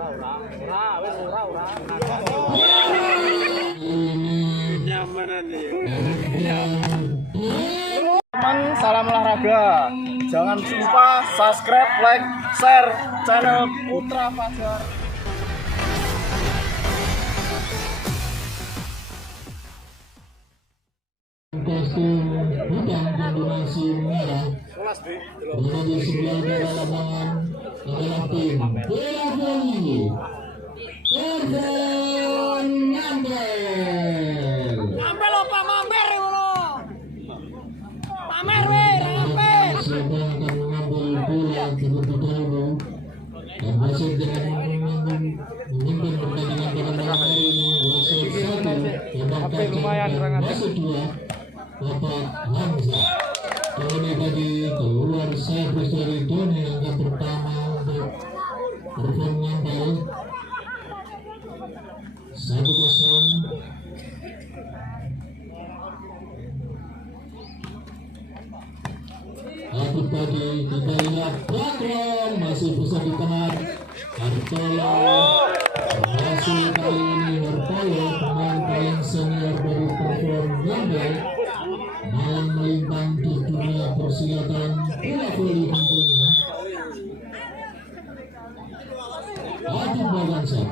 Teman, salam olahraga. Jangan lupa subscribe, like, share channel Putra Fajar. Kostum hitam kombinasi merah berada di sebelah barat lapangan adalah tim Bola Voli Terbon Ngambel. Ngambel apa mamer ngono? Mamer we, ngambel. Siapa yang akan mengambil bola terlebih dahulu dan masuk dengan memimpin pertandingan pada malam hari ini wasit 1 Bapak Kacang dan wasit 2 Bapak Hamzah. Ini tadi keluar servis dari Doni yang pertama untuk Terbon Ngambel 1-0. Aktif tadi kita lihat Bakron masih bisa ditekan Hartolo. Berhasil kali ini Hartolo, pemain paling senior dari Terbon Ngambel, malang melintang di dunia persilatan bola voli tentunya. Aktif Bagansa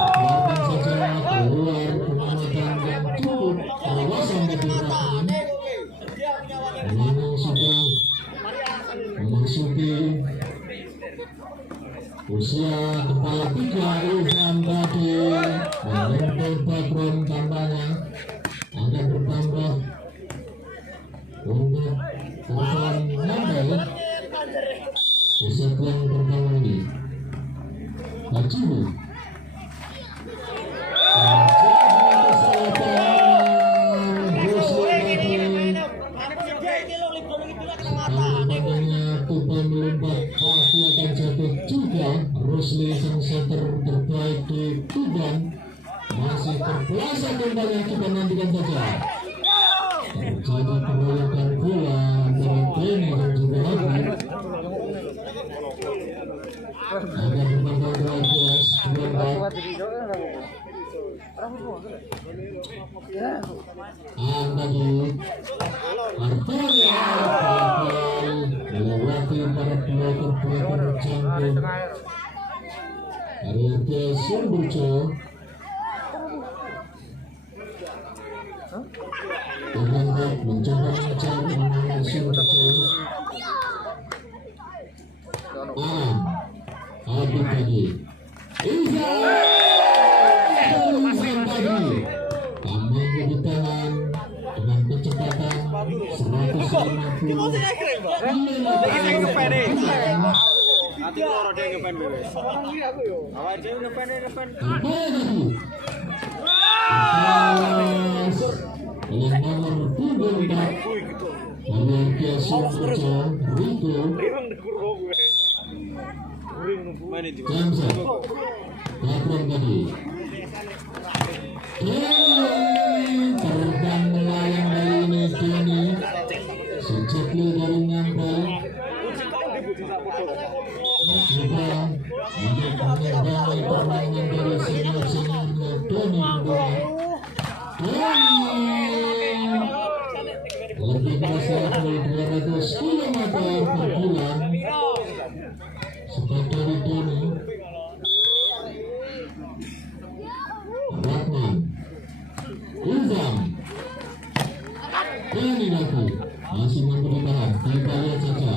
biarkan saja keluar pengamatan yang cukup terwasan bagi Rahman. Ini sudah memasuki usia kepala 3. Ilham tadi menyentuh background tambahnya akan bertambah untuk Terbon Ngambel di segmen pertama ini. Hajimu Rusli sang center terbaik di Tuban masih terpeleset kembali, kita nantikan saja. Terjadi pengeroyokan bola antara Denny dan juga Habib. Ada bertambah 12-24. Tadi Artoria melewati para pelaku campur Ariel Sumburco dengan mencoba mencari Sumburco. Habib tadi Tamangnya di tangan dengan kecepatan 150. Nanti kalau ada yang ngepen bebas. Awal dia ngepen. Yang nomor 24 Ariel Sumburco Rico Jamsa Bakron tadi terbang melayang kali ini Doni sejati dari Ngambel mencoba untuk mengimbangi permainan dari senior-seniornya Doni lebih keras dari 200 km per bulan seperti dari Doni. Rahman Ilham Doni lagi masih mampu ditahan, kita lihat saja.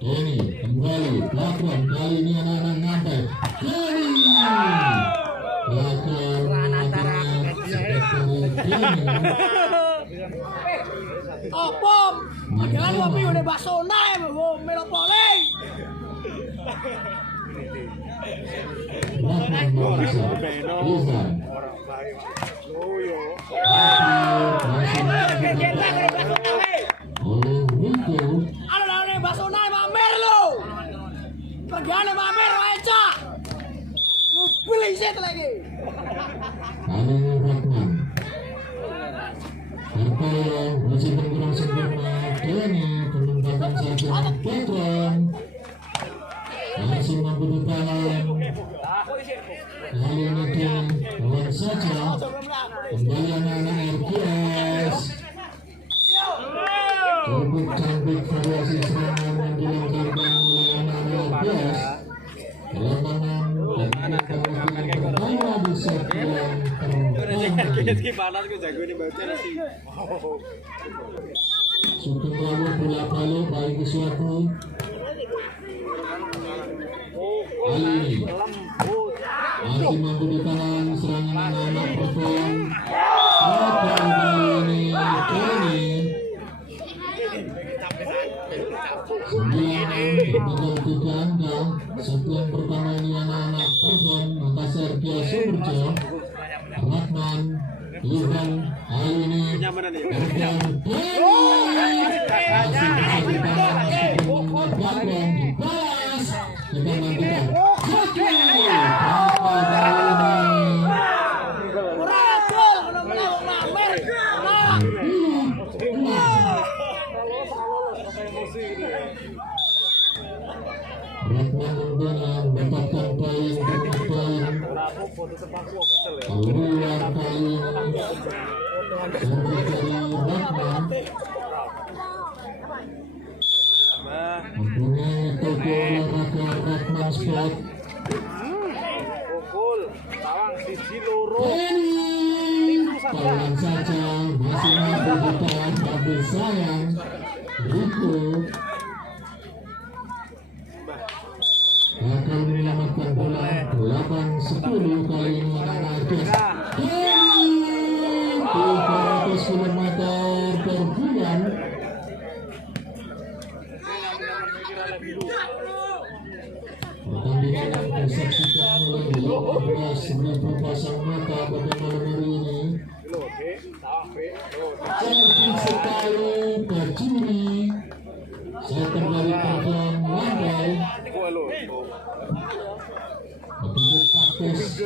Doni kembali Bakron, kali ini anak-anak Ngambel. Doni Bakron akhirnya seperti Doni. Oh pom, jangan ngopi udah bakso naik, melopole. Rahman bisa Ilham oleh Rico. Ada bakso naik mamer lo. Kerjaan mamer aja. Mobil iset lagi. Kali Rahman Hartolo masih berkurang sempurna. Doni penempatan saja Bakron masih mampu Kali ini lawan saja kembali anak-anak RQS. Untuk cantik variasi serangan yang dilancarkan oleh anak-anak RQS. Lapangan pertama di set yang Sugeng rawuh bolak-balik bagi suatu Ali masih mampu ditahan serangan anak-anak perempuan. Kali ini Kenny 9 3 angka. Setelah pertama ini anak-anak perempuan Makassar Kia Sumberjo Rahman Irfan. Kali ini perempuan masih bisa ditahan sebelum belakang dibalas. Kita nantikan Rahman mendapatkan poin demi poin. Keluar kali ini servis dari Rahman mempunyai toko olahraga Rahman Sport. Kawan saja masih mampu ditahan tapi sayang Rico akan menyelamatkan bola. 8-10 kali ini anak-anak RQS. 300 km per bulan. Pertandingan yang disaksikan oleh 15.000 pasang mata pada malam hari ini. Cantik sekali berjuri. Saya kembali terbang landai. Betul taktis.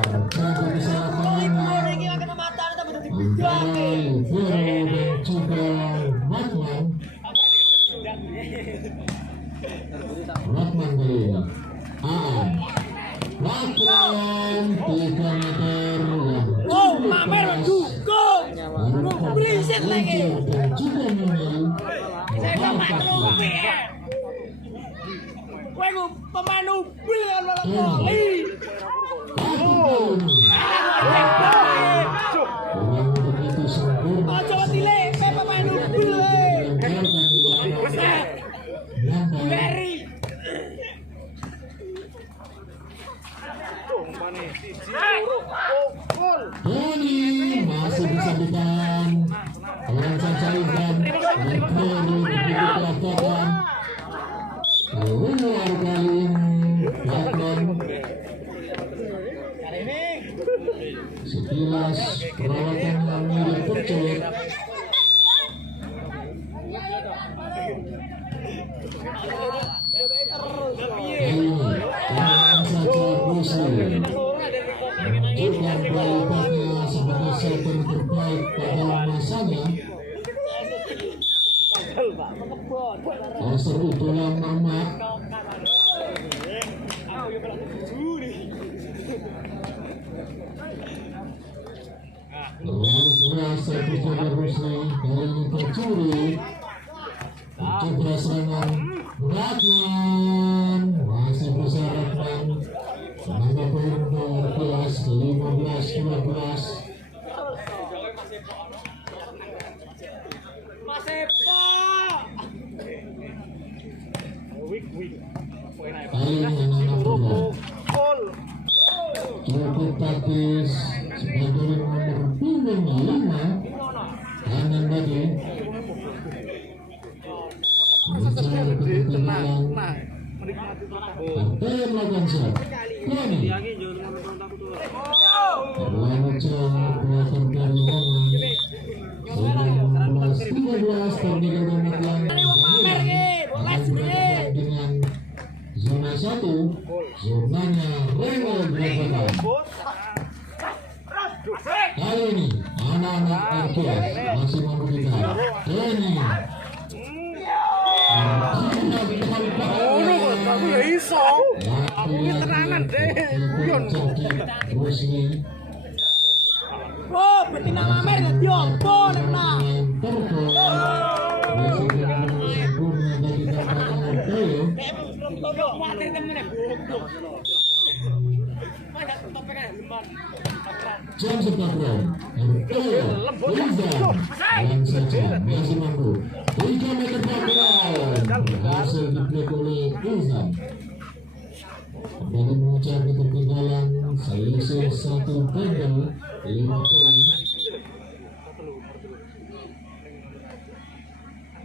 Terjaga kesalahpahaman antara Vero dan juga Rahman. Rahman kali ini Rahman 3 meter yang Mamer dukung. Berisik lagi. dan juga Nunil Pemain mobil kan malah kali. dengan begitu sempurna Coba dilek pemain mobil. Berry. Tony masih bisa ditahan. Orang saja Irfan Berperu begitu keragakan. Keluar kali ini Rahman. Sekilas perawatan yang mirip percaya. Tenang saja Bruce menunjukkan kualitasnya sebagai center terbaik pada masanya. Pasar itu yang Mamat lalu berasa kepada Rusli. Kali ini tercuri. Coba serangan Rahman. Masih bisa Rahman. Menambah poin nomor 15-12. Kali ini anak-anak muda cukup taktis sebagai nomor punggung 5 kanan tadi mencari ketinggalan. Partai melakukan shot. Kenny terlalu jauh pelakon dari Roman. 16-13 tertinggal nomor yang dengan zona 1. Zonanya Rengel Brebatan. Kali ini anak-anak RQS masih memberikan Kenny Rusli. Oh, betina Mamer ngediopo nena. Jam sepatron, yang saja masih mampu 3 meter belakang berhasil diblok oleh Izam. Kembali mengejar ketertinggalan selisih 1 poin, 5 poin.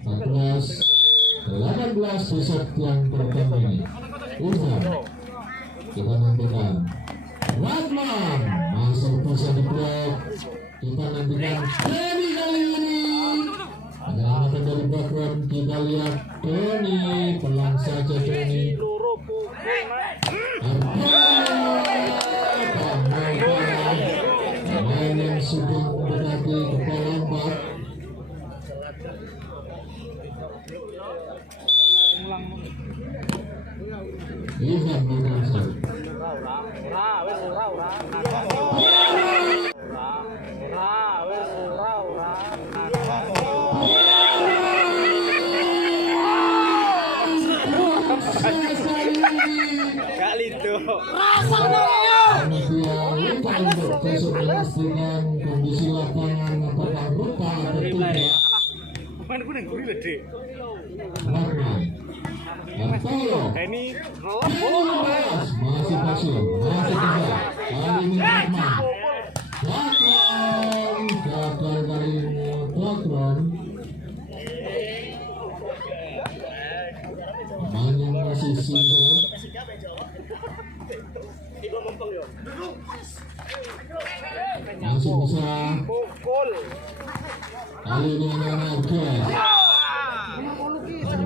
14-18 di set yang pertama ini. Izam kita nantikan. Ratman masih bisa diblok. Kita nantikan Tony kali ini. Penyelamatan dari background, kita lihat Tony, pelan saja Tony. Pemain yang sudah mendekati kepala 4. Izam berhasil. Kali itu. Rasa dong. Untuk besok memastikan kondisi lapangan apakah rupa atau tidak. Pemain gue yang gurih deh. Ratman Artolo Ini masih pasir, masih tegak. Kali ini Ratman gagal kali ini Bakron. Pemain yang masih single masih bisa. Kali ini anak-anak Gas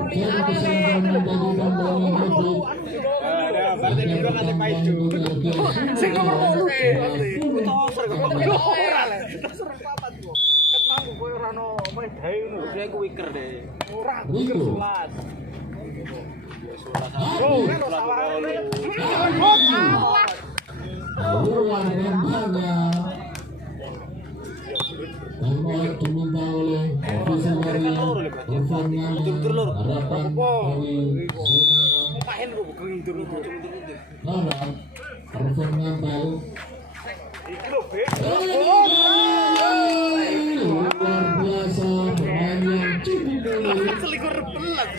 jadi kesempatan menjadi tambang yang lebih. berarti juga ngasih paicu. Sing nomor 8. Luar rembangnya Tanpa diminta oleh ofisial dari Irfan harapan dari zona Barat Irfan Ngambal luar biasa pemain yang cukup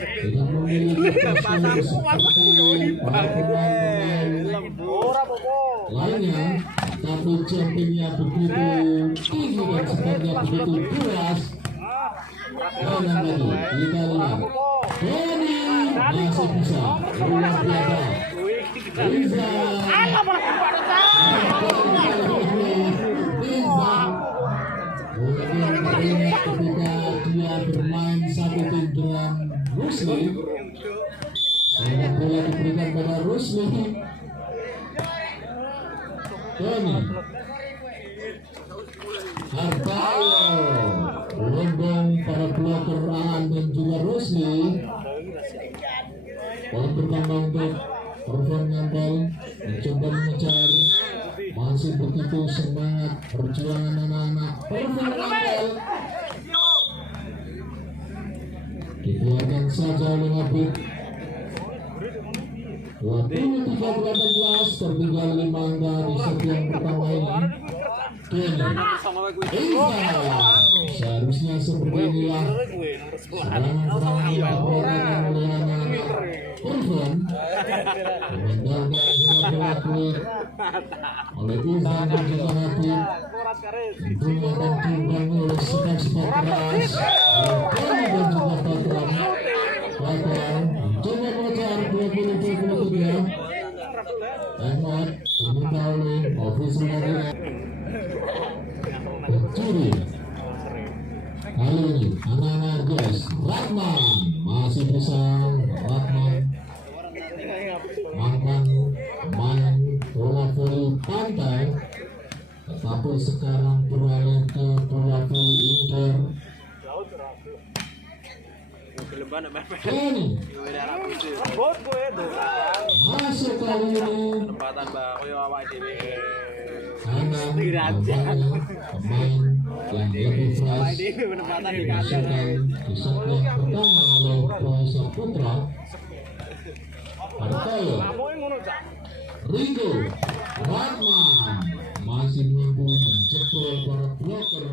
tidak memiliki postur seperti para pemain lainnya, tapi jumpingnya begitu tinggi dan sepertinya begitu keras. Dan lagi kita lihat Tony masih bisa luar biasa. Bisa kemudian teringat ketika dia bermain satu tim dengan Rusli. Serangan bola diberikan pada Rusli. Tony Artalo Lombong para bloker Aan dan juga Rusli. Poin pertama untuk Irfan Ngambal mencoba mengejar, masih begitu semangat perjuangan anak-anak Irfan Ngambal. Dibiarkan saja oleh Habib. 23-18 tertinggal 5 angka di set yang pertama ini. Seharusnya seperti inilah serangan-serangan yang dilakukan oleh anak-anak Irfan memandangkan bola kulit oleh Izam dan juga Habib. Tentunya akan diimbangi oleh sepak-sepak keras oleh Tony dan juga Bakron. Bakron mencoba mengejar 20-23. Ahmad diminta oleh ofisial dari pencuri. Kali ini anak-anak Gas Ratman masih bisa. Ratman mantan pemain bola voli pantai, tetapi sekarang beralih ke bola voli indoor. Ini masuk ke kali ini Penempatan Mbak, koyo awake dhewe. Anang Dirajang. pemain yang lebih Awake fresh dhewe penempatan di kandang. dimasukkan di segmen pertama oleh Roy Saputra. Hartoyo, Kamu ngono cak. Rigo, Rahman masih mampu menjebol para bloker